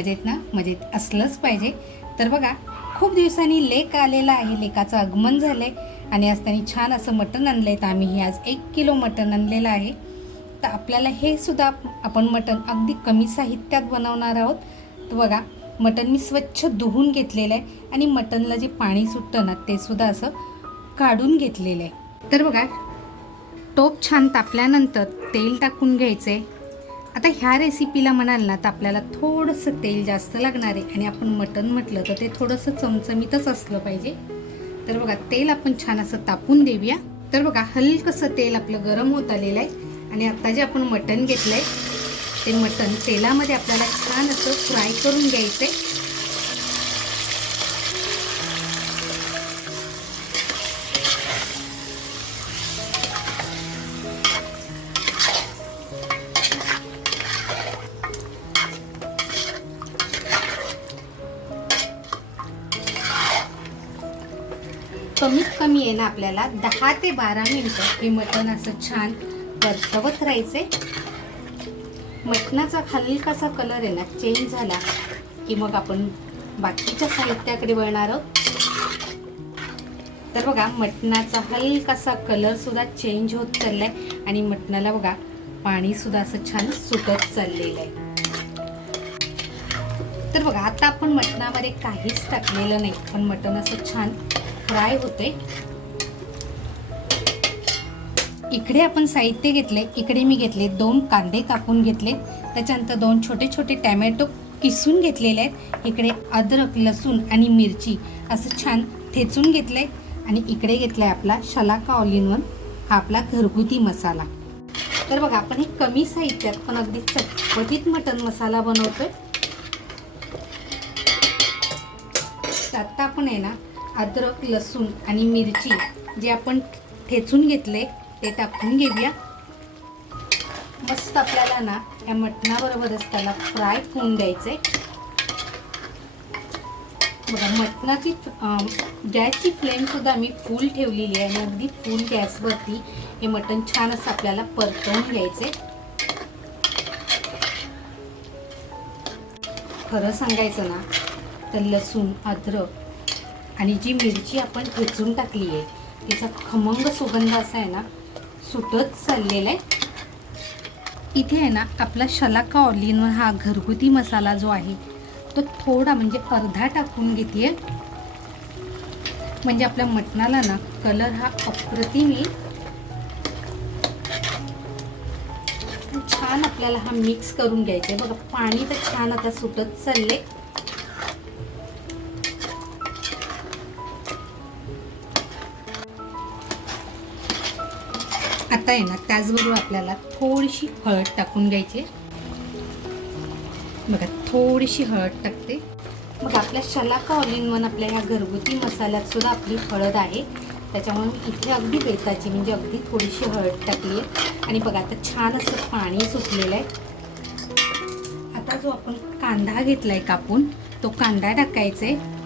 मजेत ना? मजेत असलंच पाहिजे. तर बघा, खूप दिवसांनी लेक आलेला आहे, लेकाचं आगमन झालं आहे आणि आज त्यांनी छान असं मटण आणलं आहे. तर आम्ही आज 1 किलो मटण आणलेलं आहे. तर आपल्याला हे सुद्धा आपण मटण अगदी कमी साहित्यात बनवणार आहोत. तर बघा, मटण मी स्वच्छ धुवून घेतलेलं आहे आणि मटणला जे पाणी सुटतं ना ते सुद्धा असं काढून घेतलेलं आहे. तर बघा, टोप छान तापल्यानंतर तेल टाकून घ्यायचं आहे. आता ह्या रेसिपीला म्हणाल ना तर आपल्याला थोडंसं तेल जास्त लागणार आहे आणि आपण मटण म्हटलं तर ते थोडंसं चमचमीतच असलं पाहिजे. तर बघा, तेल आपण छान असं तापून देऊया. तर बघा, हलकसं तेल आपलं गरम होत आलेलं आहे आणि आता जे आपण मटण घेतलं आहे ते मटण तेलामध्ये आपल्याला छान असं फ्राय करून घ्यायचं आहे. कमीत कमी आहे ना आपल्याला 10 ते 12 मिनिटं हे मटण असं छान परतवत राहायचे. मटणाचा हलकासा कलर आहे ना चेंज झाला की मग आपण बाकीच्या साहित्याकडे वळणार आहोत. तर बघा, मटणाचा हलकासा कलर सुद्धा चेंज होत चाललाय आणि मटणाला बघा पाणी सुद्धा असं छान सुटत चाललेलं आहे. तर बघा, आता आपण मटणामध्ये काहीच टाकलेलं नाही, पण मटण असं छान फ्राय होते. इकडे आपण साहित्य घेतले. इकडे मी घेतले 2 कांदे कापून घेतले, त्याच्यानंतर 2 छोटे छोटे टॅमॅटो किसून घेतलेले आहेत. इकडे अद्रक, लसूण आणि मिरची असं छान ठेचून घेतले आणि इकडे घेतलाय आपला शलाका ऑल इन वन, हा आपला घरगुती मसाला. तर बघा, आपण हे कमी साहित्यात पण अगदी चटपटीत मटण मसाला बनवतोय. आता आपण आहे ना अद्रक, लसूण आणि मिरची जे आपण ठेचून घेतले ते टाकून घेऊया. मस्त आपल्याला ना या मटणाबरोबरच त्याला फ्राय करून द्यायचे. बघा, मटणाची गॅसची फ्लेम सुद्धा मी फुल ठेवलेली आहे आणि अगदी फुल गॅसवरती हे मटण छान असं आपल्याला परतवून घ्यायचे. खरं सांगायचं ना तर लसूण, अद्रक आणि जी मिरची आपण ठेचून टाकली आहे तिचा खमंग सुगंध असा आहे ना सुटत चाललेला आहे. इथे आहे ना आपला शलाका ऑल इन वन हा घरगुती मसाला जो आहे तो थोडा म्हणजे अर्धा टाकून घेते, म्हणजे आपल्या मटणाला ना कलर हा अप्रतिम येईल. छान आपल्याला हा मिक्स करून घ्यायचा आहे. बघा, पाणी तर छान आता सुटत चालले. आता आहे ना त्याचबरोबर आपल्याला थोडीशी हळद टाकून घ्यायची. बघा, थोडीशी हळद टाकते. मग आपल्या शलाका ऑल इन वन आपल्या ह्या घरगुती मसाल्यात सुद्धा आपली हळद आहे, त्याच्यामुळे मी इथे अगदी बेताची म्हणजे अगदी थोडीशी हळद टाकली आहे. आणि बघा, आता छान असं पाणी सुटलेलं आहे. आता जो आपण कांदा घेतलाय कापून तो कांदा टाकायचा आहे.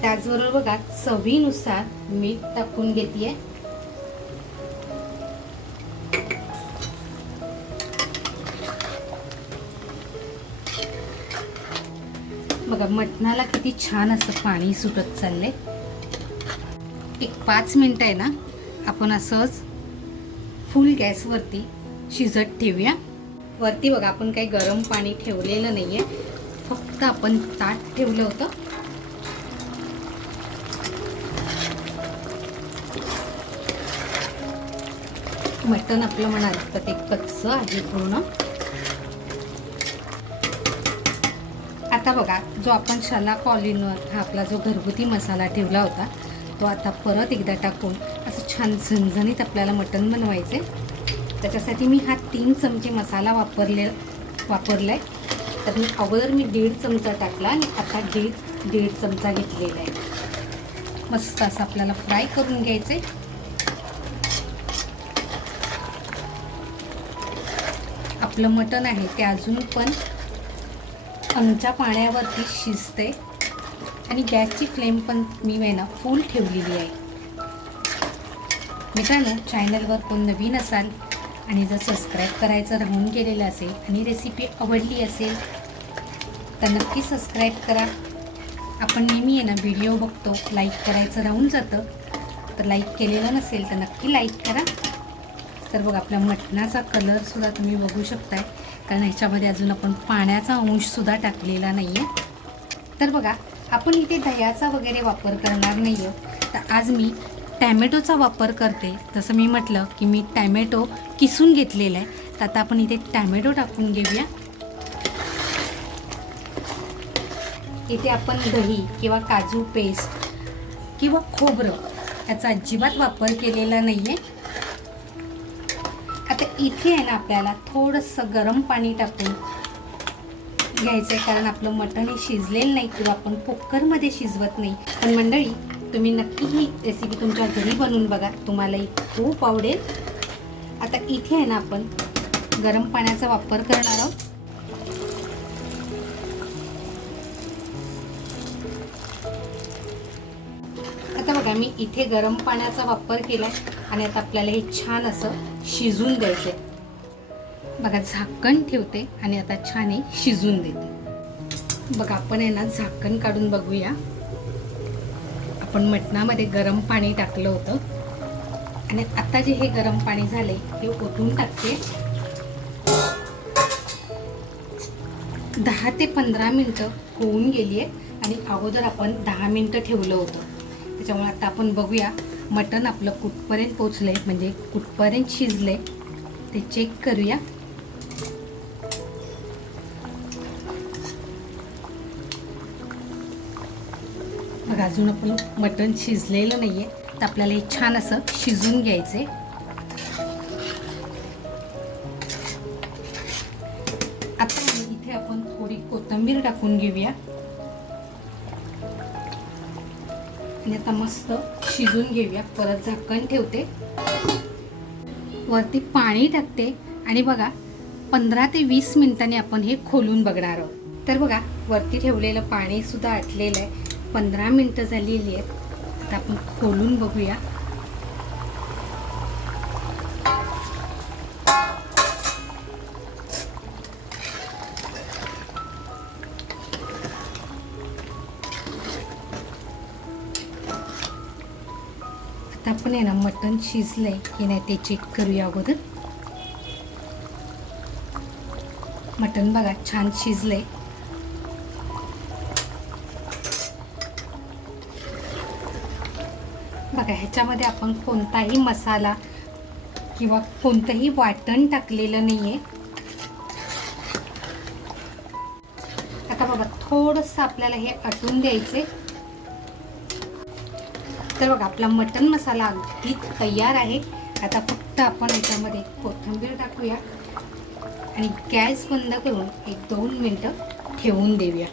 त्याचबरोबर बघा, चवीनुसार मीठ टाकून घेते. बघा, मटणाला किती छान असं पाणी सुटत चाललंय. एक 5 मिनिटं आहे ना आपण असंच फुल गॅसवरती शिजत ठेवूया. वरती बघा, आपण काही गरम पाणी ठेवलेलं नाहीये, फक्त आपण ताट ठेवलं होतं. मटण आपलं म्हणाल तर ते कच्चं आहे पूर्ण. आता बघा, जो आपण शलाका ऑल इन वन हा आपला जो घरगुती मसाला ठेवला होता तो आता परत एकदा टाकून असं छान झणझणीत आपल्याला मटण बनवायचे. त्याच्यासाठी मी हा 3 चमचे मसाला वापरलाय. तर अगोदर मी 1.5 चमचा टाकला आणि आता 1.5 चमचा घेतलेला आहे. मस्त असं आपल्याला फ्राय करून घ्यायचे. आपलं मटण आहे ते अजून पण अंगच्या पाण्यावरती शिजते आणि गॅसची फ्लेम पण मी आहे ना फुल ठेवलेली आहे. मित्रांनो, चॅनलवर कोण नवीन असाल आणि जर सबस्क्राईब करायचं राहून गेलेलं असेल आणि रेसिपी आवडली असेल तर नक्की सबस्क्राईब करा. आपण नेहमी आहे ना व्हिडिओ बघतो, लाईक करायचं राहून जातं, तर लाईक केलेलं नसेल तर नक्की लाईक करा. तर बघा आपल्या मटणाचा कलरसुद्धा तुम्ही बघू शकताय, कारण ह्याच्यामध्ये अजून आपण पाण्याचा अंशसुद्धा टाकलेला नाही आहे. तर बघा आपण इथे दह्याचा वगैरे वापर करणार नाही आहे, तर आज मी टॅमॅटोचा वापर करते. जसं मी म्हटलं की मी टॅमॅटो किसून घेतलेला आहे, तर आता आपण इथे टॅमॅटो टाकून घेऊया. इथे आपण दही किंवा काजू पेस्ट किंवा खोबरं याचा अजिबात वापर केलेला नाही आहे. आता इथे आहे ना आपल्याला थोडंसं गरम पाणी टाकून घ्यायचं आहे, कारण आपलं मटण हे शिजलेलं नाही किंवा आपण कुकरमध्ये शिजवत नाही. पण मंडळी, तुम्ही नक्की ही रेसिपी तुमच्या घरी बनवून बघा, तुम्हालाही खूप आवडेल. आता इथे आहे ना आपण गरम पाण्याचा वापर करणार आहोत. आता बघा मी इथे गरम पाण्याचा वापर केला आणि आता आपल्याला हे छान असं शिजून द्यायचं आहे. बघा झाकण ठेवते आणि आता छान हे शिजून देते. बघा आपण आहे ना झाकण काढून बघूया. आपण मटणामध्ये गरम पाणी टाकलं होतं आणि आता जे हे गरम पाणी झाले ते ओतून टाकते. 10 ते 15 मिनटं होऊन गेली आहे आणि अगोदर आपण 10 मिनटं ठेवलं होतं. त्याच्यामुळे आता आपण बघूया मटण आपलं कुठपर्यंत पोचलं आहे, म्हणजे कुठपर्यंत शिजलं आहे ते चेक करूया. बघा अजून आपण मटण शिजलेलं नाही आहे, तर आपल्याला हे छान असं शिजून घ्यायचं आहे. आता इथे आपण थोडी कोथिंबीर टाकून घेऊया आणि आता मस्त शिजून घेऊया. परत झाकण ठेवते, वरती पाणी टाकते आणि बघा 15 ते 20 मिनिटांनी आपण हे खोलून बघणार आहोत. तर बघा वरती ठेवलेलं पाणी सुद्धा आटलेलं आहे. 15 मिनिटं झालेली आहेत. आता आपण खोलून बघूया. आता आपण आहे ना मटण शिजलंय की नाही ते चेक करूया अगोदर. मटण बघा छान शिजलंय. बघा ह्याच्यामध्ये आपण कोणताही मसाला किंवा कोणतंही वाटण टाकलेलं नाही आहे. आता बघा थोडंसं आपल्याला हे आटून द्यायचे. तर बघा आपला मटण मसाला अगदी तयार आहे. आता फक्त आपण याच्यामध्ये कोथिंबीर टाकूया आणि गॅस बंद करून 1-2 मिनटं ठेवून देऊया.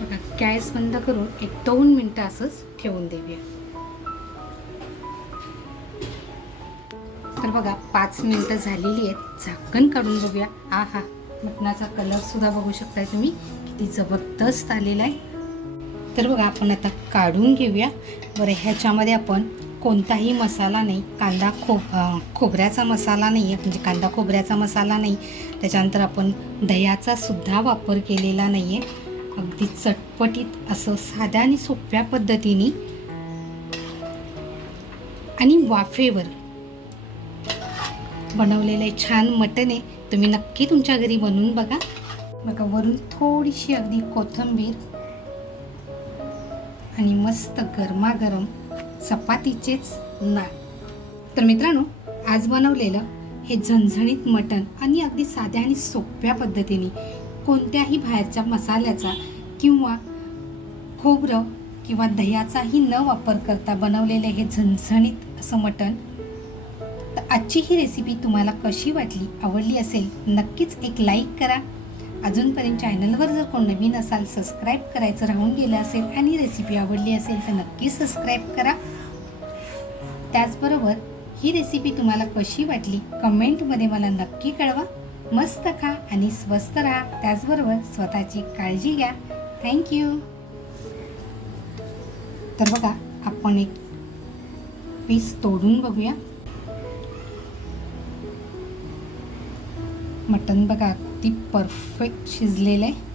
बघा गॅस बंद करून 1-2 मिनटं असंच ठेवून देऊया. तर बघा 5 मिनटं झालेली आहेत. झाकण काढून बघूया. हा मटणाचा कलर सुद्धा बघू शकताय तुम्ही, किती जबरदस्त आलेला आहे. तर बघा आपण आता काढून घेऊया. बरं ह्याच्यामध्ये आपण कोणताही मसाला नाही, खोबऱ्याचा मसाला नाही आहे, म्हणजे कांदा खोबऱ्याचा मसाला नाही. त्याच्यानंतर आपण दह्याचा सुद्धा वापर केलेला नाही आहे. अगदी चटपटीत असं साध्या आणि सोप्या पद्धतीने आणि वाफेवर बनवलेलं छान मटण आहे. तुम्ही नक्की तुमच्या घरी बनवून बघा. बघा वरून थोडीशी अगदी कोथिंबीर आणि मस्त गरमागरम चपातीचेच नान. तर मित्रांनो, आज बनवलेलं हे झणझणीत मटण आणि अगदी साध्या आणि सोप्या पद्धतीने कोणत्याही बाहेरच्या मसाल्याचा किंवा खोबरं किंवा दह्याचाही न वापर करता बनवलेले हे झणझणीत असं मटण. तर आजची ही रेसिपी तुम्हाला कशी वाटली, आवडली असेल नक्कीच एक लाईक करा. अजूनपर्यंत चॅनलवर जर कोण नवीन असाल, सबस्क्राईब करायचं राहून गेलं असेल आणि रेसिपी आवडली असेल तर नक्की सबस्क्राईब करा. त्याचबरोबर ही रेसिपी तुम्हाला कशी वाटली कमेंटमध्ये मला नक्की कळवा. मस्त खा आणि स्वस्त राहा. त्याचबरोबर स्वतःची काळजी घ्या. थँक्यू. तर बघा आपण एक पीस तोडून बघूया. मटण बघा अगदी परफेक्ट शिजलेलं आहे.